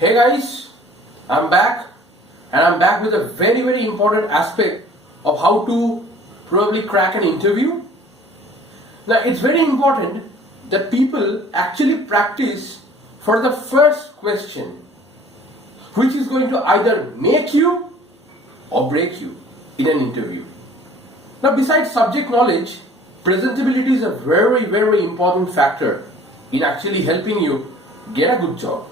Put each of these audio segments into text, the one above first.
Hey guys, I'm back and I'm back with a very important aspect of how to probably crack an interview. Now it's very important that people actually practice for the first question, which is going to either make you or break you in an interview. Now besides subject knowledge, presentability is a very important factor in actually helping you get a good job.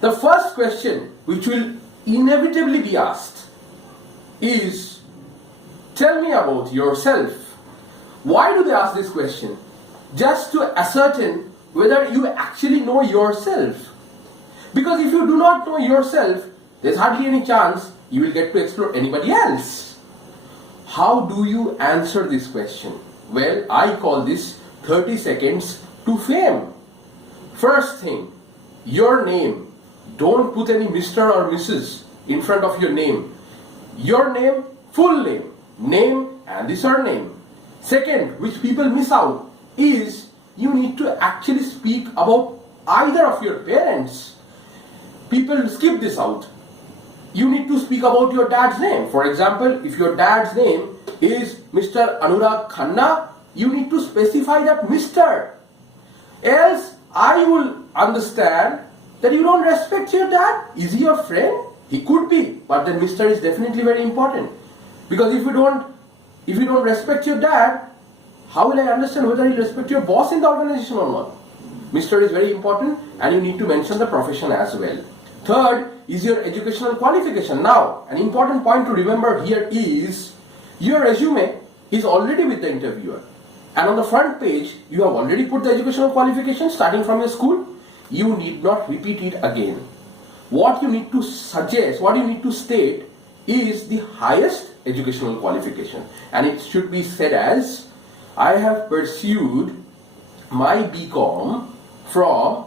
The first question which will inevitably be asked is, tell me about yourself. Why do they ask this question? Just to ascertain whether you actually know yourself. Because if you do not know yourself, there's hardly any chance you will get to explore anybody else. How do you answer this question? Well, I call this 30 seconds to fame. First thing, your name. Don't put any Mr. or Mrs. in front of your name. Your name, full name and the surname. Second, which people miss out, is you need to actually speak about either of your parents. People skip this out. You need to speak about your dad's name. For example, if your dad's name is Mr. Anurag Khanna, you need to specify that Mr. Else, I will understand that you don't respect your dad. Is he your friend? He could be, but then Mr. is definitely very important. Because if you don't respect your dad, how will I understand whether you respect your boss in the organization or not? Mr. is very important, and you need to mention the profession as well. Third is your educational qualification. Now, an important point to remember here is your resume is already with the interviewer. And on the front page, you have already put the educational qualification starting from your school. You need not repeat it again. What you need to suggest, what you need to state is the highest educational qualification. And it should be said as, I have pursued my BCom from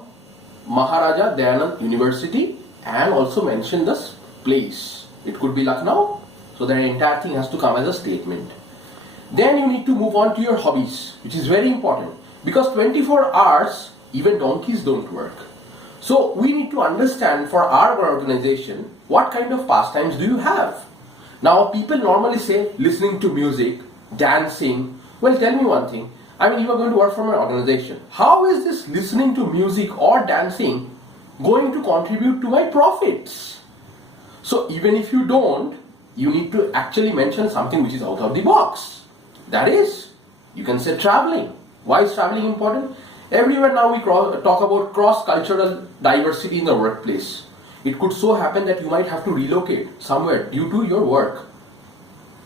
Maharaja Dayanand University, and also mention this place. It could be Lucknow, so the entire thing has to come as a statement. Then you need to move on to your hobbies, which is very important, because 24 hours even donkeys don't work. So we need to understand for our organization, what kind of pastimes do you have? Now people normally say listening to music, dancing. Well, tell me one thing. I mean, you are going to work for an organization. How is this listening to music or dancing going to contribute to my profits? So even if you don't, you need to actually mention something which is out of the box. That is, you can say traveling. Why is traveling important? Everywhere now we talk about cross-cultural diversity in the workplace. It could so happen that you might have to relocate somewhere due to your work.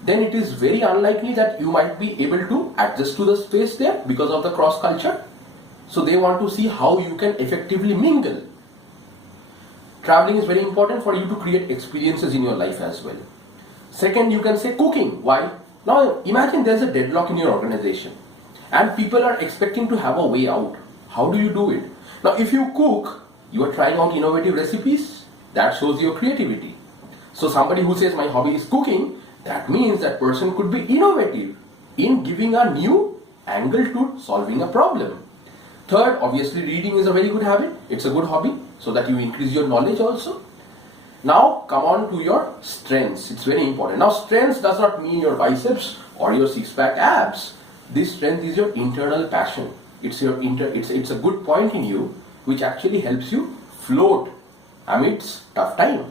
Then it is very unlikely that you might be able to adjust to the space there because of the cross-culture. So they want to see how you can effectively mingle. Traveling is very important for you to create experiences in your life as well. Second, you can say cooking. Why? Now imagine there's a deadlock in your organization and people are expecting to have a way out. How do you do it? Now if you cook, you are trying out innovative recipes. That shows your creativity. So somebody who says my hobby is cooking, that means that person could be innovative in giving a new angle to solving a problem. Third, obviously reading is a very good habit. It's a good hobby so that you increase your knowledge also. Now come on to your strengths. It's very important. Now strengths does not mean your biceps or your six-pack abs. This strength is your internal passion. It's a good point in you which actually helps you float amidst tough time.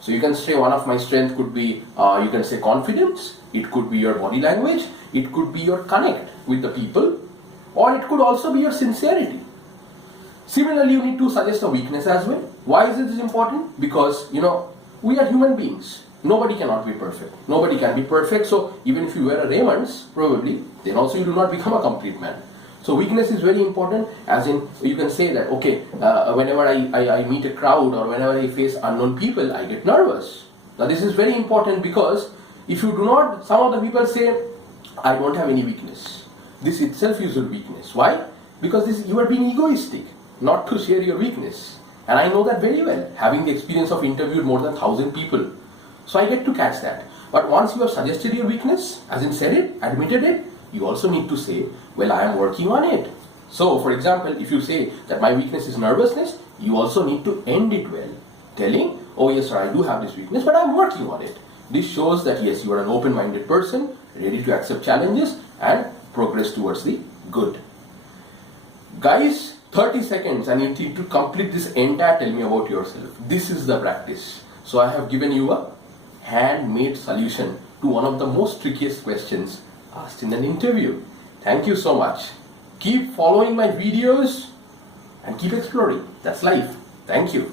So you can say one of my strengths could be, you can say confidence. It could be your body language. It could be your connect with the people. Or it could also be your sincerity. Similarly, you need to suggest a weakness as well. Why is this important? Because, we are human beings. Nobody cannot be perfect. Nobody can be perfect. So even if you wear a Raymond's, probably, then also you do not become a complete man. So weakness is very important, as in you can say that, okay, whenever I meet a crowd or whenever I face unknown people, I get nervous. Now this is very important because if you do not, some of the people say, I don't have any weakness. This itself is a weakness. Why? Because you are being egoistic, not to share your weakness. And I know that very well, having the experience of interviewed more than 1,000 people. So I get to catch that. But once you have suggested your weakness, as in said it, admitted it, you also need to say, well, I am working on it. So, for example, if you say that my weakness is nervousness, you also need to end it well, telling, oh yes sir, I do have this weakness, but I'm working on it. This shows that yes, you are an open-minded person, ready to accept challenges and progress towards the good. Guys, 30 seconds and you need to complete this entire tell me about yourself. This is the practice. So I have given you a handmade solution to one of the most trickiest questions asked in an interview. Thank you so much. Keep following my videos and keep exploring. That's life. Thank you.